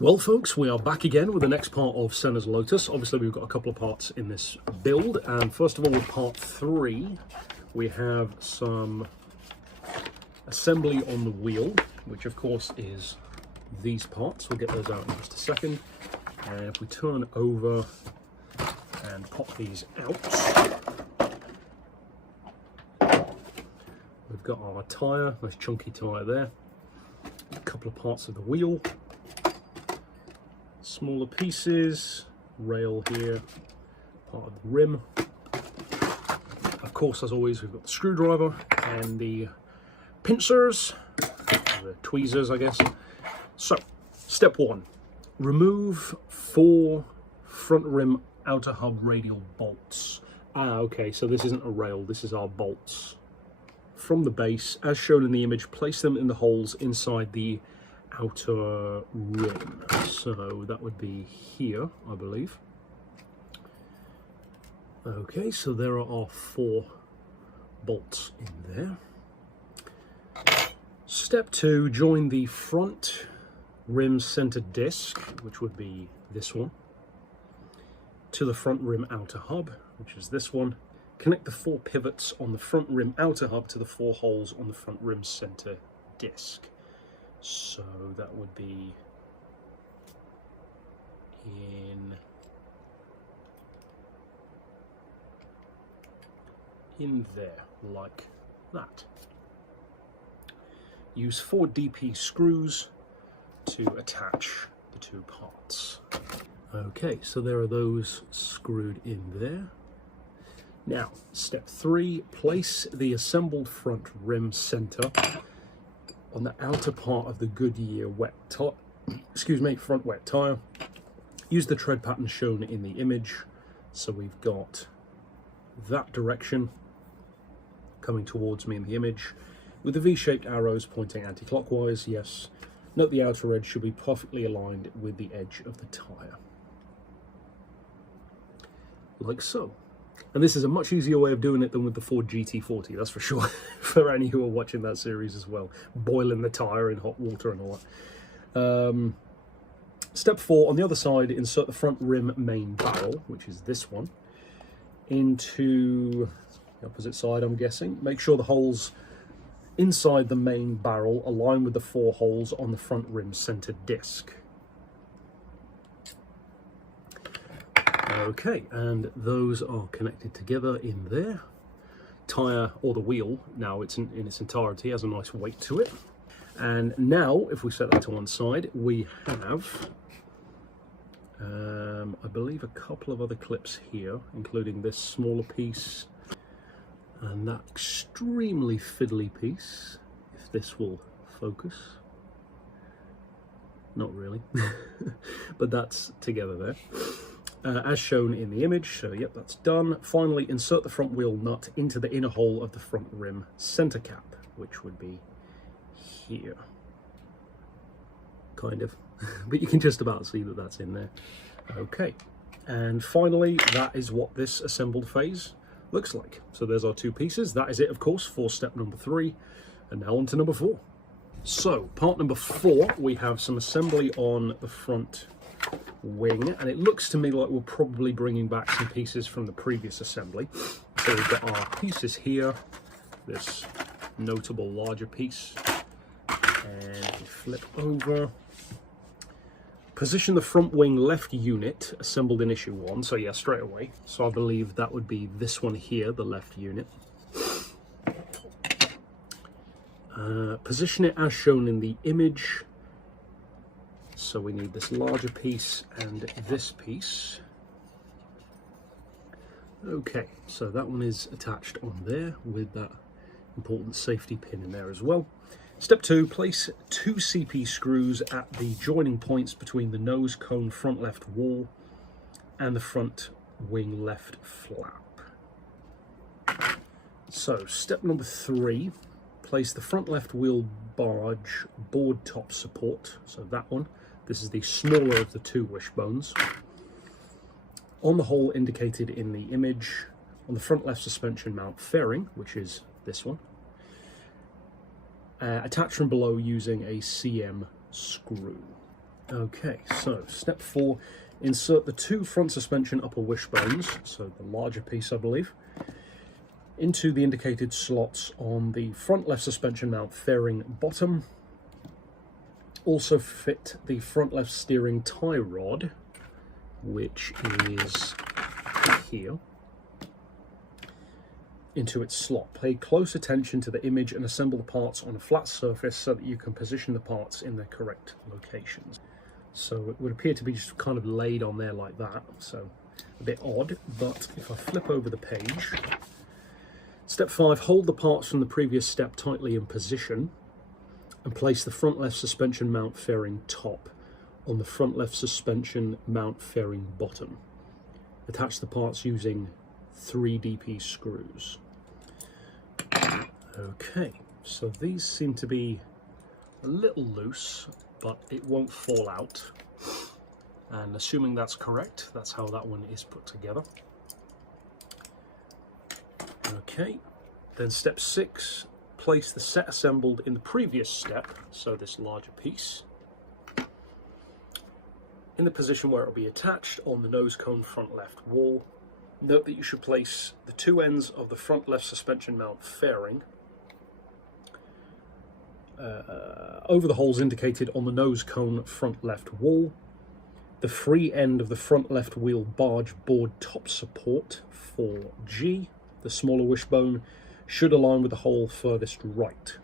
Well folks, we are back again with the next part of Senna's Lotus. Obviously we've got a couple of parts in this build, and first of all with part 3 we have some assembly on the wheel, which of course is these parts. We'll get those out in just a second. And if we turn over and pop these out, we've got our tyre, nice chunky tyre there, a couple of parts of the wheel, smaller pieces, rail here, part of the rim. Of course, as always, we've got the screwdriver and the pincers, the tweezers, I guess. So, step 1, remove 4 front rim outer hub radial bolts. Okay, so this isn't a rail, this is our bolts. From the base, as shown in the image, place them in the holes inside the outer rim. So that would be here, I believe. Okay, so there are our 4 bolts in there. Step 2, join the front rim center disc, which would be this one, to the front rim outer hub, which is this one. Connect the 4 pivots on the front rim outer hub to the 4 holes on the front rim center disc. So that would be in there, like that. Use 4 DP screws to attach the 2 parts. Okay, so there are those screwed in there. Now, step 3, place the assembled front rim center on the outer part of the Goodyear front wet tire. Use the tread pattern shown in the image. So we've got that direction coming towards me in the image, with the V-shaped arrows pointing anti-clockwise. Yes, note the outer edge should be perfectly aligned with the edge of the tire, like so. And this is a much easier way of doing it than with the Ford GT40, that's for sure, for any who are watching that series as well. Boiling the tyre in hot water and all that. Step 4, on the other side, insert the front rim main barrel, which is this one, into the opposite side, I'm guessing. Make sure the holes inside the main barrel align with the 4 holes on the front rim center disc. Okay, and those are connected together in there. Tyre, or the wheel, now it's in its entirety, has a nice weight to it. And now, if we set that to one side, we have, I believe, a couple of other clips here, including this smaller piece and that extremely fiddly piece, if this will focus. Not really, but that's together there. As shown in the image, so yep, that's done. Finally, insert the front wheel nut into the inner hole of the front rim center cap, which would be here. Kind of, but you can just about see that that's in there. Okay, and finally, that is what this assembled phase looks like. So there's our 2 pieces. That is it, of course, for step number 3. And now on to number 4. So, part number 4, we have some assembly on the front wing, and it looks to me like we're probably bringing back some pieces from the previous assembly. So we've got our pieces here, this notable larger piece, and flip over. Position the front wing left unit assembled in issue 1, so yeah, straight away. So I believe that would be this one here, the left unit. Position it as shown in the image. So we need this larger piece and this piece. Okay, so that one is attached on there with that important safety pin in there as well. Step 2, place 2 CP screws at the joining points between the nose cone front left wall and the front wing left flap. So step number 3, place the front left wheel barge board top support, so that one. This is the smaller of the 2 wishbones, on the hole indicated in the image on the front left suspension mount fairing, which is this one. Attached from below using a CM screw. Okay, so step 4, insert the 2 front suspension upper wishbones, so the larger piece I believe, into the indicated slots on the front left suspension mount fairing bottom. Also fit the front left steering tie rod, which is here, into its slot. Pay close attention to the image and assemble the parts on a flat surface so that you can position the parts in their correct locations. So it would appear to be just kind of laid on there like that, so a bit odd, but if I flip over the page, step 5, hold the parts from the previous step tightly in position and place the front left suspension mount fairing top on the front left suspension mount fairing bottom. Attach the parts using 3 DP screws. Okay, so these seem to be a little loose, but it won't fall out. And assuming that's correct, that's how that one is put together. Okay, then step 6, place the set assembled in the previous step, so this larger piece, in the position where it will be attached on the nose cone front left wall. Note that you should place the 2 ends of the front left suspension mount fairing over the holes indicated on the nose cone front left wall. The free end of the front left wheel barge board top support for G, the smaller wishbone, should align with the hole furthest right.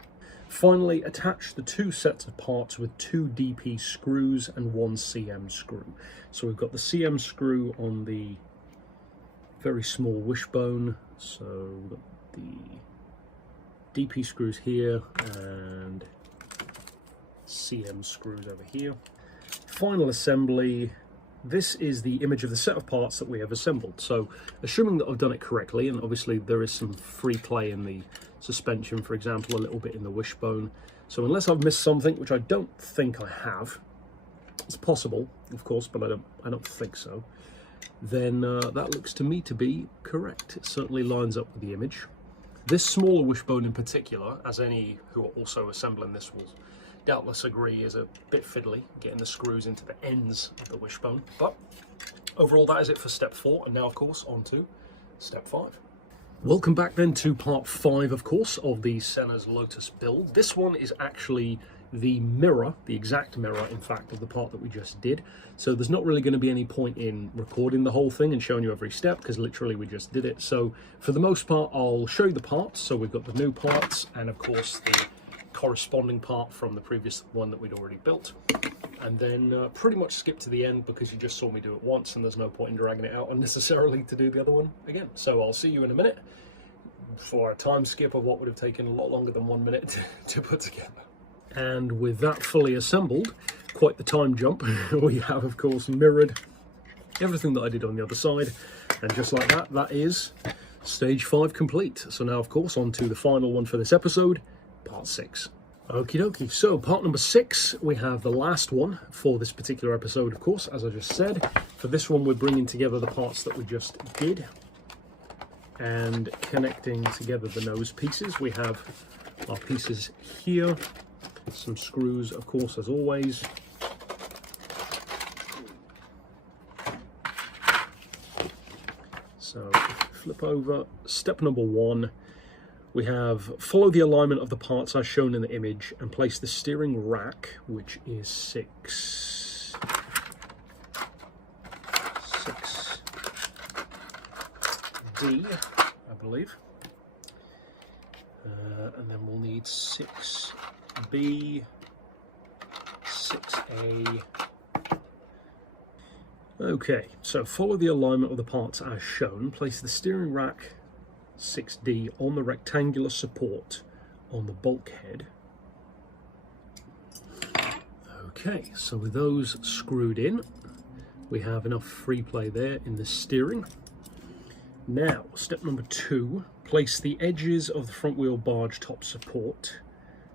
Finally, attach the 2 sets of parts with 2 DP screws and 1 CM screw. So we've got the CM screw on the very small wishbone, so the DP screws here and CM screws over here. Final assembly. This is the image of the set of parts that we have assembled. So assuming that I've done it correctly, and obviously there is some free play in the suspension, for example, a little bit in the wishbone. So unless I've missed something, which I don't think I have, it's possible, of course, but I don't think so, then that looks to me to be correct. It certainly lines up with the image. This smaller wishbone in particular, as any who are also assembling this will doubtless agree, is a bit fiddly, getting the screws into the ends of the wishbone. But overall, that is it for step 4, and now of course on to step 5. Welcome back then to part 5, of course, of the Senna's Lotus build. This one is actually the mirror, the exact mirror, in fact, of the part that we just did. So there's not really going to be any point in recording the whole thing and showing you every step, because literally we just did it. So for the most part, I'll show you the parts. So we've got the new parts and, of course, the corresponding part from the previous one that we'd already built. And then pretty much skip to the end because you just saw me do it once and there's no point in dragging it out unnecessarily to do the other one again. So I'll see you in a minute for a time skip of what would have taken a lot longer than 1 minute to put together. And with that fully assembled, quite the time jump, we have of course mirrored everything that I did on the other side, and just like that, that is stage 5 complete. So now of course on to the final one for this episode, part 6. Okie dokie, so part number 6, we have the last one for this particular episode, of course, as I just said. For this one, we're bringing together the parts that we just did and connecting together the nose pieces. We have our pieces here, some screws, of course, as always. So, flip over, step number 1. We have follow the alignment of the parts as shown in the image and place the steering rack, which is 6D, I believe. And then we'll need 6B, 6A. Okay, so follow the alignment of the parts as shown. Place the steering rack 6D on the rectangular support on the bulkhead. Okay, so with those screwed in, we have enough free play there in the steering. Now, step number 2, place the edges of the front wheel barge top support,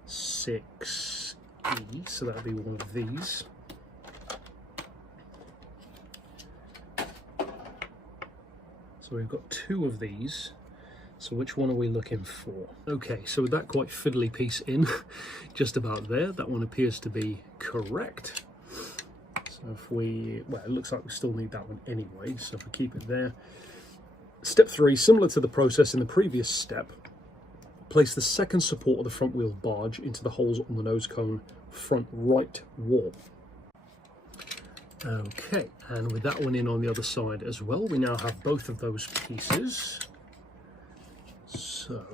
6E, so that'll be one of these. So we've got 2 of these. So which one are we looking for? Okay, so with that quite fiddly piece in, just about there, that one appears to be correct. So if we, well, it looks like we still need that one anyway, so if we keep it there. Step 3, similar to the process in the previous step, place the second support of the front wheel barge into the holes on the nose cone front right wall. Okay, and with that one in on the other side as well, we now have both of those pieces. So,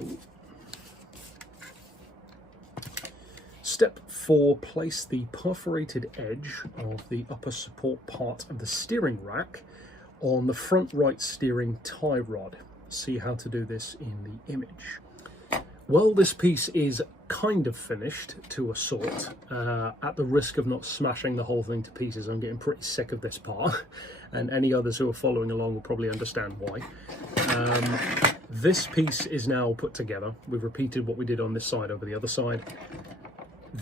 step 4, place the perforated edge of the upper support part of the steering rack on the front right steering tie rod. See how to do this in the image. Well, this piece is kind of finished to a sort. At the risk of not smashing the whole thing to pieces, I'm getting pretty sick of this part, and any others who are following along will probably understand why. This piece is now put together. We've repeated what we did on this side over the other side.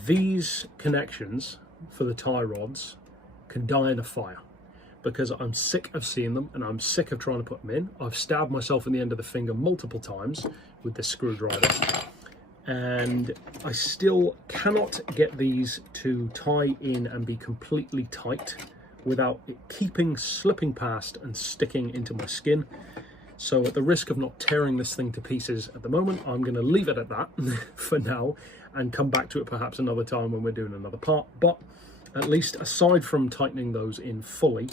These connections for the tie rods can die in a fire because I'm sick of seeing them and I'm sick of trying to put them in. I've stabbed myself in the end of the finger multiple times with this screwdriver, and I still cannot get these to tie in and be completely tight without it slipping past and sticking into my skin. So at the risk of not tearing this thing to pieces at the moment, I'm going to leave it at that for now and come back to it perhaps another time when we're doing another part. But at least aside from tightening those in fully,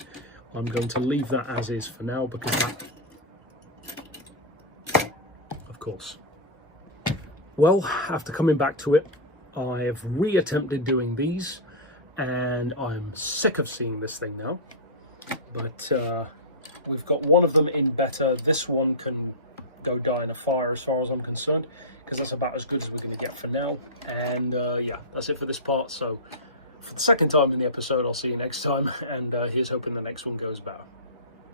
I'm going to leave that as is for now, because that, of course. Well, after coming back to it, I've re-attempted doing these, and I'm sick of seeing this thing now. But we've got one of them in better. This one can go die in a fire as far as I'm concerned, because that's about as good as we're going to get for now. And yeah, that's it for this part. So for the second time in the episode, I'll see you next time, and here's hoping the next one goes better.